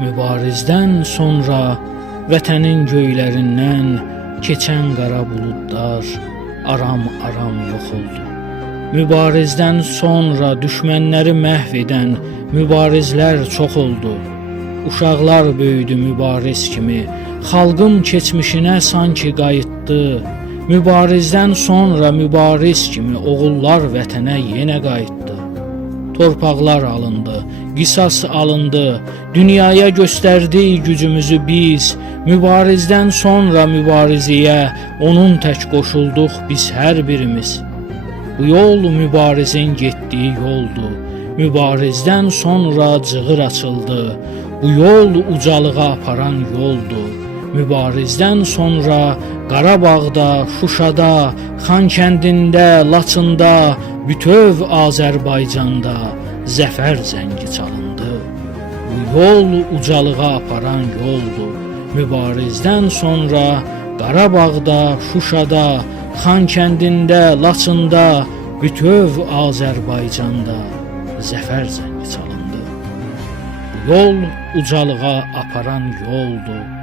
Mübarizdən sonra vətənin göylərindən keçən qara buludlar aram-aram yox oldu. Mübarizdən sonra düşmənləri məhv edən mübarizlər çox oldu. Uşaqlar böyüdü mübariz kimi, xalqın keçmişinə sanki qayıtdı. Mübarizdən sonra mübariz kimi oğullar vətənə yenə qayıtdı. Torpaqlar alındı, qisas alındı, dünyaya göstərdik gücümüzü biz. Mübarizdən sonra mübarizəyə onun tək qoşulduq biz hər birimiz. Bu yol mübarizin getdiyi yoldur. Mübarizdən sonra cığır açıldı. Bu yol ucalığa aparan yoldur. Mübarizdən sonra Qarabağda, Şuşada, Xankəndində, Laçında, bütöv Azərbaycanda zəfər zəngi çalındı. Bu yol ucalığa aparan yoldur. Mübarizdən sonra Qarabağda, Şuşada, Xankəndində, Laçında, bütöv Azərbaycanda zəfər zəngi çalındı. Bu yol ucalığa aparan yoldur.